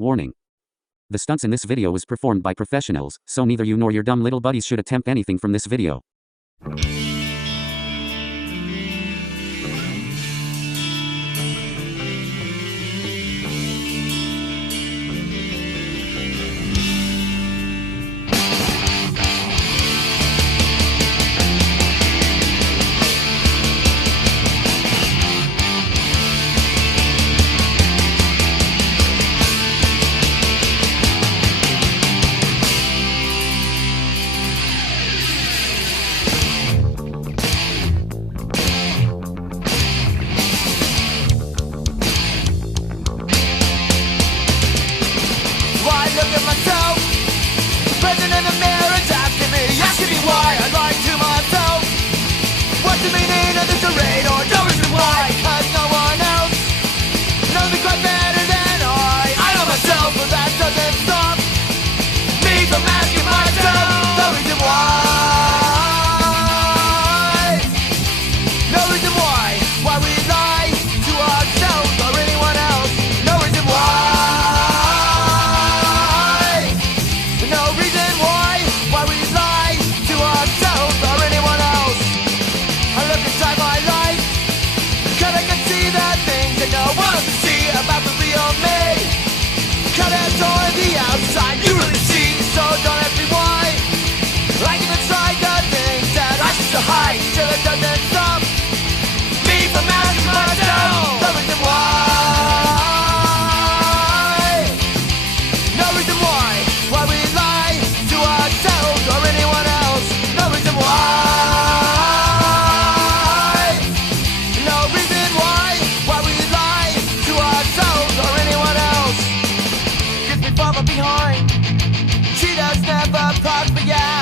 Warning. The stunts in this video was performed by professionals, so neither you nor your dumb little buddies should attempt anything from this video. I look at myself, present in the mirror, it's asking me why I lie to myself. What's the meaning of this charade, or no reason why? 'Cause no one else knows me quite better than I know myself, but that doesn't stop me from asking myself no reason why. No reason why we lie to ourselves or anyone else. No reason why. About the real me, cut it on the outside, you really see, so don't ask me why. I can try the things that I used to hide, till it doesn't stop me from asking myself no reason why. No reason why we lie to ourselves or anyone else. No reason why. No reason why we lie to ourselves or anyone else. Gets me far behind. Cheetahs never prosper, yeah.